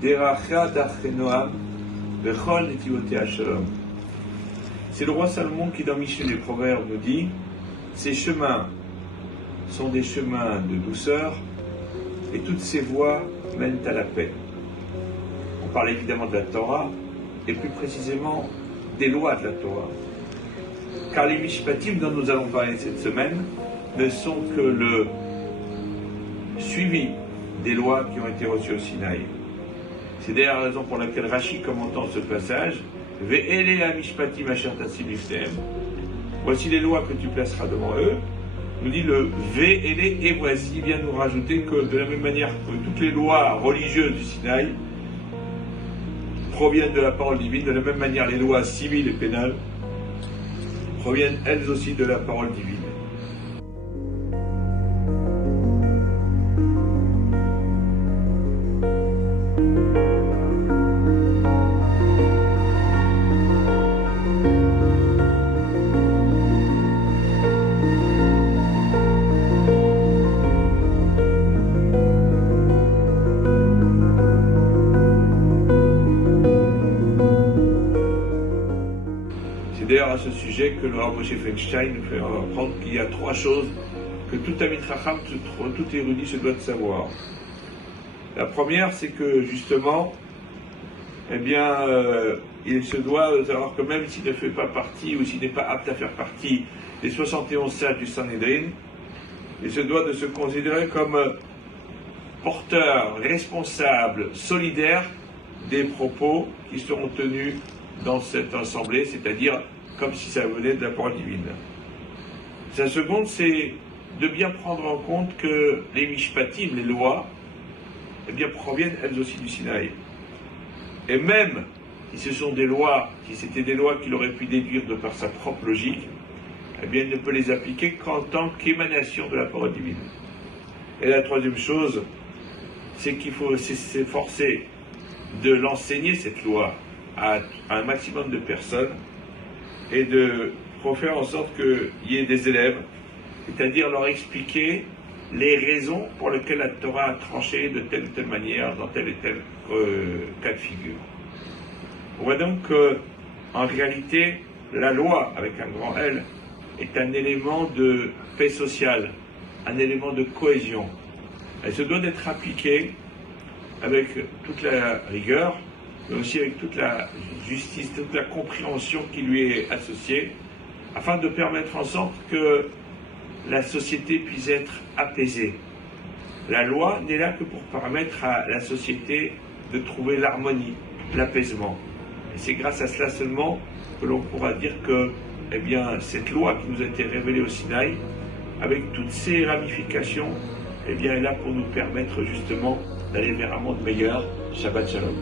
Deracha d'Achenoam, Bechol Netivotea Shalom. C'est le roi Salomon qui, dans Michée des Proverbes, nous dit: ces chemins sont des chemins de douceur et toutes ces voies mènent à la paix. On parle évidemment de la Torah et plus précisément des lois de la Torah. Car les Mishpatim dont nous allons parler cette semaine ne sont que le suivi des lois qui ont été reçues au Sinaï. C'est d'ailleurs la raison pour laquelle Rashi, commentant ce passage, Ve'ele ha-mishpatim asher tasim lifnehem, voici les lois que tu placeras devant eux, nous dit le Ve'ele, et voici, vient nous rajouter que de la même manière que toutes les lois religieuses du Sinaï proviennent de la parole divine, de la même manière les lois civiles et pénales proviennent elles aussi de la parole divine. C'est d'ailleurs à ce sujet que le Rav Moshe Feinstein nous fait apprendre qu'il y a trois choses que tout Talmid Chacham, tout érudit se doit de savoir. La première, c'est que justement, il se doit de savoir que même s'il ne fait pas partie ou s'il n'est pas apte à faire partie des 71 sages du Sanhédrin, il se doit de se considérer comme porteur, responsable, solidaire des propos qui seront tenus dans cette assemblée, c'est-à-dire comme si ça venait de la parole divine. Sa seconde, c'est de bien prendre en compte que les mishpatim, les lois, proviennent elles aussi du Sinaï. Et même si ce sont des lois, si c'était des lois qu'il aurait pu déduire de par sa propre logique, il ne peut les appliquer qu'en tant qu'émanation de la parole divine. Et la troisième chose, c'est qu'il faut s'efforcer de l'enseigner, cette loi, à un maximum de personnes et pour faire en sorte qu'il y ait des élèves, c'est-à-dire leur expliquer les raisons pour lesquelles la Torah a tranché de telle ou telle manière dans tel et tel cas de figure. On voit donc qu'en réalité, la loi, avec un grand L, est un élément de paix sociale, un élément de cohésion. Elle se doit d'être appliquée avec toute la rigueur, mais aussi avec toute la justice, toute la compréhension qui lui est associée, afin de permettre en sorte que la société puisse être apaisée. La loi n'est là que pour permettre à la société de trouver l'harmonie, l'apaisement. Et c'est grâce à cela seulement que l'on pourra dire que cette loi qui nous a été révélée au Sinaï, avec toutes ses ramifications, est là pour nous permettre justement d'aller vers un monde meilleur. Shabbat Shalom.